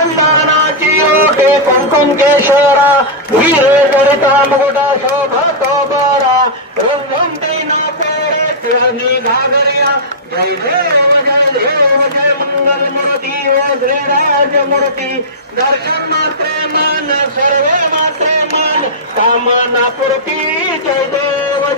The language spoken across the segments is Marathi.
चंदनाची ओटे कुंकुम केशरा हिरे जडिता मुकुटा शोभतो बरा रंगवंती ना पोरे तिळणी घागरिया जय देव जय मंगल मूर्ती ओ श्रीराज मूर्ती दर्शन मात्रे मन सर्वे मात्रे मन कामना पूर्ती जय देव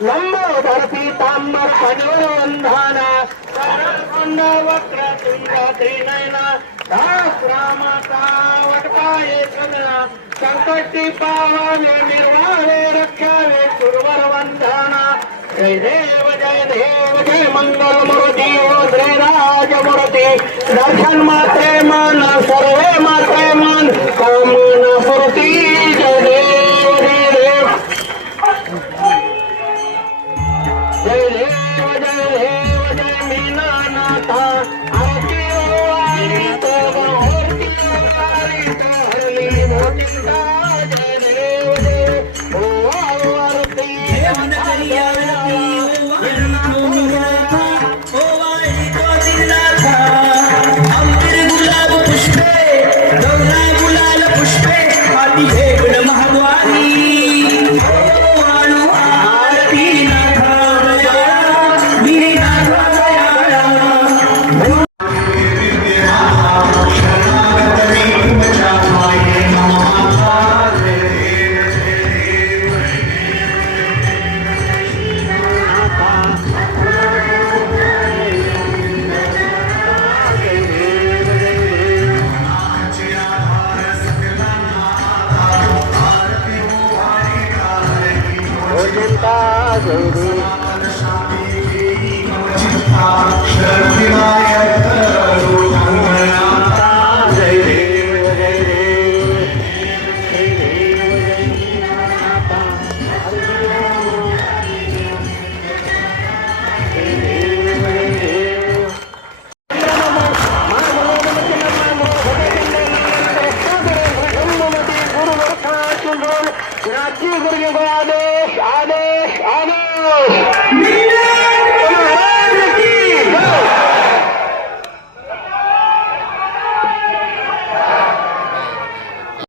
लंबोदर पीतांबर कणवर वंदना सरकुंड वक्र तुंग त्रिनयना दास रामाचा वटकाय सगळा संकटी पावावे निर्वाळे रक्षावे सुरवर वंदना जय देव जय मंगल मूर्ती ओ श्रीराज मूर्ती दर्शन मात्रे मन सर्वे मात्रे मन कामना पूर्ती जय देव जय देव मीनानाथा आरती ओवाळी तो होती तो हरली मोठीचा जय देव ओ आरती आदेश आदेश आदेश